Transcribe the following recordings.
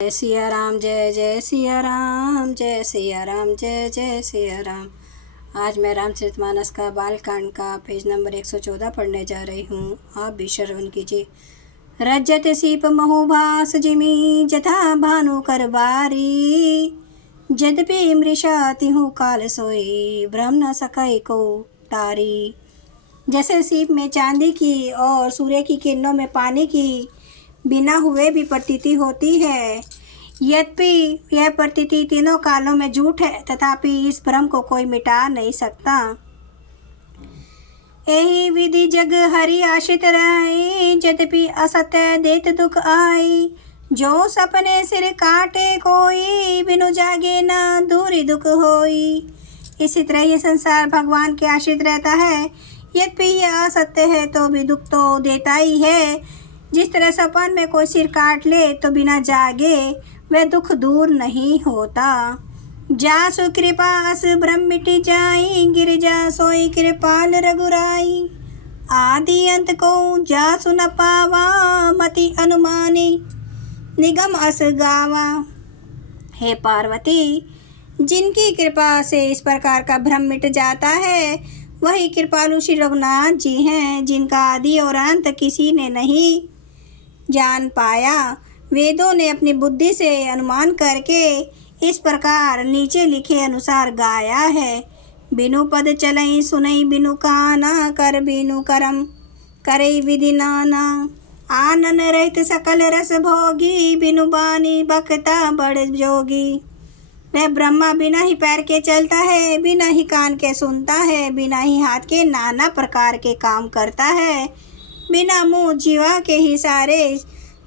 जय सिया राम, जय जय सिया राम, जय सिया राम, जय जय सिया राम। आज मैं रामचरितमानस का बालकांड का पेज नंबर 114 पढ़ने जा रही हूँ। आप भी श्रवण कीजिए। रजत सीप महोभास जिमी जथा भानु कर बारी, यद्यपि मृषा तिहु काल सोई भ्रम न सकै को तारी। जैसे सीप में चांदी की और सूर्य की किरणों में पानी की बिना हुए भी प्रतीति होती है, यद्यपि यह प्रतीति तीनों कालों में झूठ है, तथापि इस भ्रम को कोई मिटा नहीं सकता। यही विधि जग हरि आश्रित रहे, यद्यपि असत्य देत दुख आई। जो सपने सिर काटे कोई, बिनु जागे न दूरी दुख होई। इसी तरह ये संसार भगवान के आश्रित रहता है, यद्यपि यह असत्य है तो भी दुख तो देता ही है। जिस तरह सपन में कोई सिर काट ले तो बिना जागे वह दुख दूर नहीं होता। जासु कृपा अस भ्रम मिटि जाई, गिरिजा सोई कृपाल रघुराई। आदि अंत को जासु न पावा, मति अनुमानी निगम अस गावा। हे पार्वती, जिनकी कृपा से इस प्रकार का भ्रम मिट जाता है, वही कृपालु श्री रघुनाथ जी हैं, जिनका आदि और अंत किसी ने नहीं जान पाया। वेदों ने अपनी बुद्धि से अनुमान करके इस प्रकार नीचे लिखे अनुसार गाया है। बिनु पद चलई सुनई बिनु काना, कर बिनु करम करई विधि नाना। आनन रहित सकल रस भोगी, बिनु बानी बकता बड़ जोगी। वह ब्रह्मा बिना ही पैर के चलता है, बिना ही कान के सुनता है, बिना ही हाथ के नाना प्रकार के काम करता है, बिना मुंह जीवा के ही सारे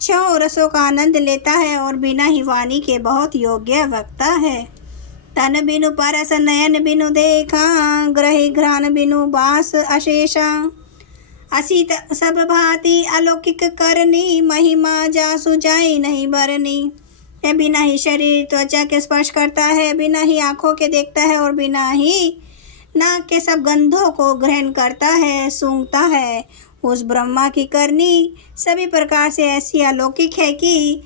छह रसों का आनंद लेता है और बिना ही वाणी के बहुत योग्य वक्ता है। तन बिनु परस नयन बिनु देखा, ग्रही घ्राण बिनु बास अशेषा। असीत सब भांति अलौकिक करनी, महिमा जासु जाई नहीं बरनी। यह बिना ही शरीर त्वचा के स्पर्श करता है, बिना ही आँखों के देखता है और बिना ही नाक के सब गंधों को ग्रहण करता है, सूंघता है। उस ब्रह्मा की करनी सभी प्रकार से ऐसी अलौकिक है कि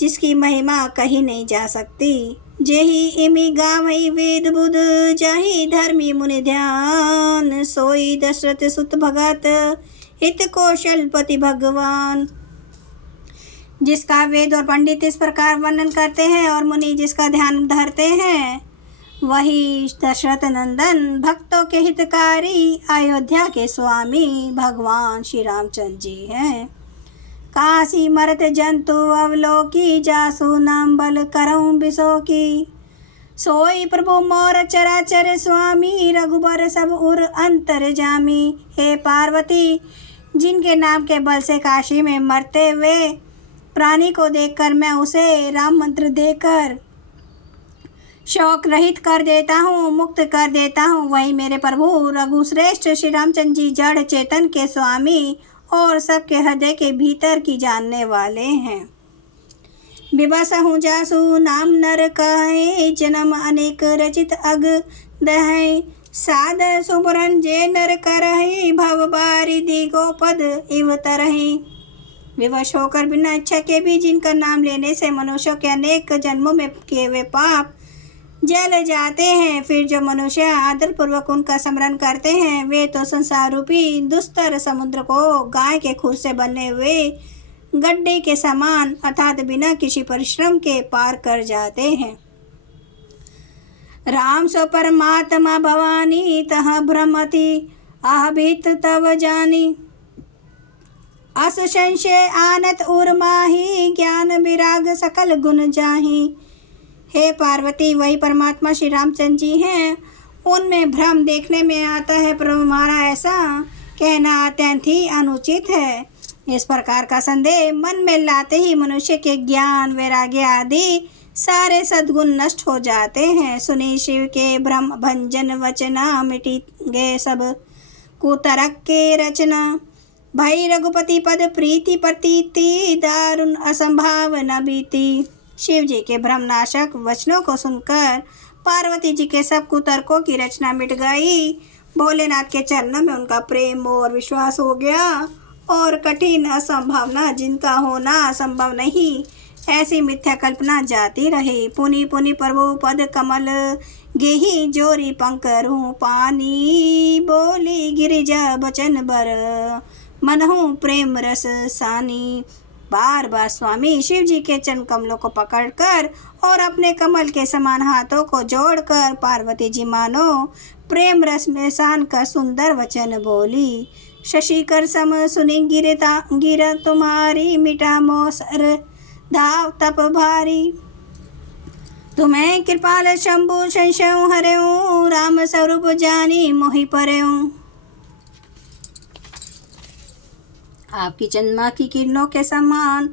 जिसकी महिमा कहीं नहीं जा सकती। जेहि इमि गावई वेद बुध, जाहि धर्मी मुनि ध्यान। सोई दशरथ सुत भगत, हित कौशलपति भगवान। जिसका वेद और पंडित इस प्रकार वर्णन करते हैं और मुनि जिसका ध्यान धरते हैं, वही दशरथ नंदन भक्तों के हितकारी अयोध्या के स्वामी भगवान श्री रामचंद्र जी हैं। काशी मरत जंतु अवलोकी, जासु नाम बल करऊं बिसोकी। सोई प्रभु मोर चराचर स्वामी, रघुबर सब उर अंतर जामी। हे पार्वती, जिनके नाम के बल से काशी में मरते हुए प्राणी को देखकर मैं उसे राम मंत्र देकर शोक रहित कर देता हूँ, मुक्त कर देता हूँ, वही मेरे प्रभु रघुश्रेष्ठ श्री रामचंद्र जी जड़ चेतन के स्वामी और सबके हृदय के भीतर की जानने वाले हैं। विवश हूँ जासु नाम नर कहे, जन्म अनेक रचित अग दहै। साध सुबरन जे नर करहि, भव बारिधि गोपद इव तरहि। विवश होकर बिना इच्छा के भी जिनका नाम लेने से मनुष्यों के अनेक जन्मों में किए हुए पाप जल जाते हैं, फिर जो मनुष्य आदर पूर्वक उनका स्मरण करते हैं, वे तो संसार रूपी दुस्तर समुद्र को गाय के खुर से बने हुए गड्ढे के समान अर्थात बिना किसी परिश्रम के पार कर जाते हैं। राम सो परमात्मा भवानी, तह भ्रमति आहभीत तव जानी। अस संशय आनत उर्माही, ज्ञान विराग सकल गुण जाही। हे पार्वती, वही परमात्मा श्री रामचंद्र जी हैं, उनमें भ्रम देखने में आता है, पर हमारा ऐसा कहना अत्यंत ही अनुचित है। इस प्रकार का संदेह मन में लाते ही मनुष्य के ज्ञान वैराग्य आदि सारे सद्गुण नष्ट हो जाते हैं। सुनी शिव के भ्रम भंजन वचना, मिटी गए सब कुतरक के रचना। भाई रघुपति पद प्रीति प्रतीति, दारुण असंभाव न बीती। शिव जी के भ्रमनाशक वचनों को सुनकर पार्वती जी के सब कुतर्कों की रचना मिट गई। भोलेनाथ के चरणों में उनका प्रेम और विश्वास हो गया और कठिन असंभावना जिनका होना असंभव नहीं, ऐसी मिथ्या कल्पना जाती रहे। पुनि पुनि प्रभु पद कमल गेही जोरी पंकरू पानी, बोली गिरिजा बचन बर मनहु प्रेम रस सानी। बार बार स्वामी शिव जी के चरण कमलों को पकड़कर और अपने कमल के समान हाथों को जोड़कर पार्वती जी मानो प्रेम रस में सान का सुंदर वचन बोली। शशि कर सम सुनी गिरा तुम्हारी, मिटा मोसर दाव तप भारी। तुम्हें कृपाल शंभु संशय हरेऊ, राम स्वरूप जानी मोहि परेऊ। आपकी चंद्रमा की किरणों के समान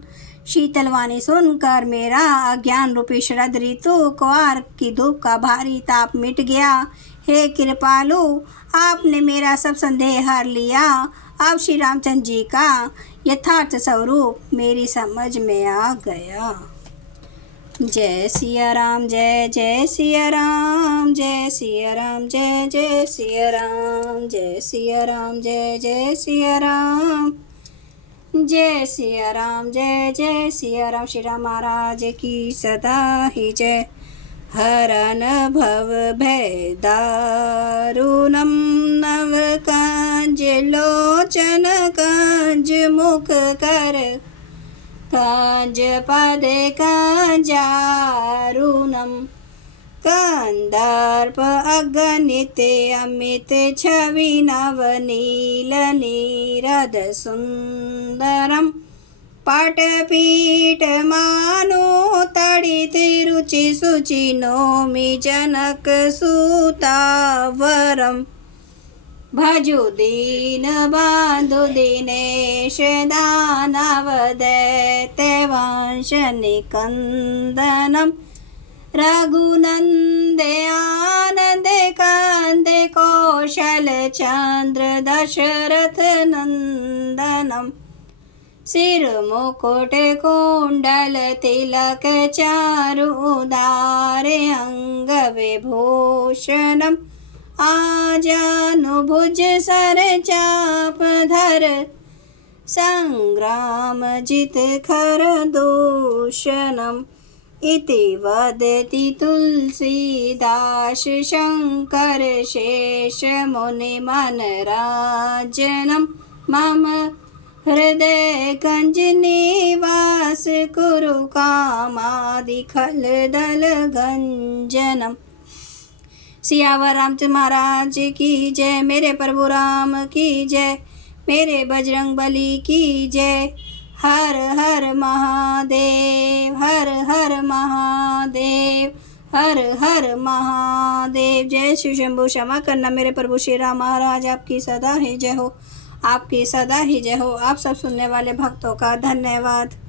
शीतल वाणी सुनकर मेरा अज्ञान रूपी शरद ऋतु कुआर की धूप का भारी ताप मिट गया। हे कृपालु, आपने मेरा सब संदेह हर लिया। अब श्री रामचंद्र जी का यथार्थ स्वरूप मेरी समझ में आ गया। जय सिया राम, जय जय सिया राम, जय सिया राम, जय जय सिया राम, जय सिया राम, जय जय सिया राम, जय सिया राम, जय जय सिया राम। श्री राम महाराज की सदा ही जय। हरन भव भय दारुणम, नव कांज लोचन कांज मुख कर, कांज पद कांजारुणम, कंदर्प अगणित अमित छवि नवनील नीरद सुंदरम, पटपीठ मानो तड़ित रुचि सुचि नौमि जनक सुतावरम, भजु दीन बंधु दिनेश दानव दैत्यवंश निकंदनम, रघुनंदे आनंद कंदे कौशल चंद्र दशरथ नंदनम, सिर मुकुट कुंडल तिलक चारु उदारे अंग विभूषणम, आजानुभुज सर चाप धर, संग्राम जित खर दूषणम। इति वदति तुलसीदास शंकर शेष मुनि मनराजनम, मम हृदय कंज निवास कुरु कामादि खल दल गंजनम। सियावर रामचंद्र महाराज की जय। मेरे प्रभु राम की जय। मेरे बजरंग बली की जय। हर हर महादेव, हर हर महादेव, हर हर महादेव। जय शिव शंभु। क्षमा करना मेरे प्रभु श्री राम महाराज, आपकी सदा ही जय हो, आपकी सदा ही जय हो। आप सब सुनने वाले भक्तों का धन्यवाद।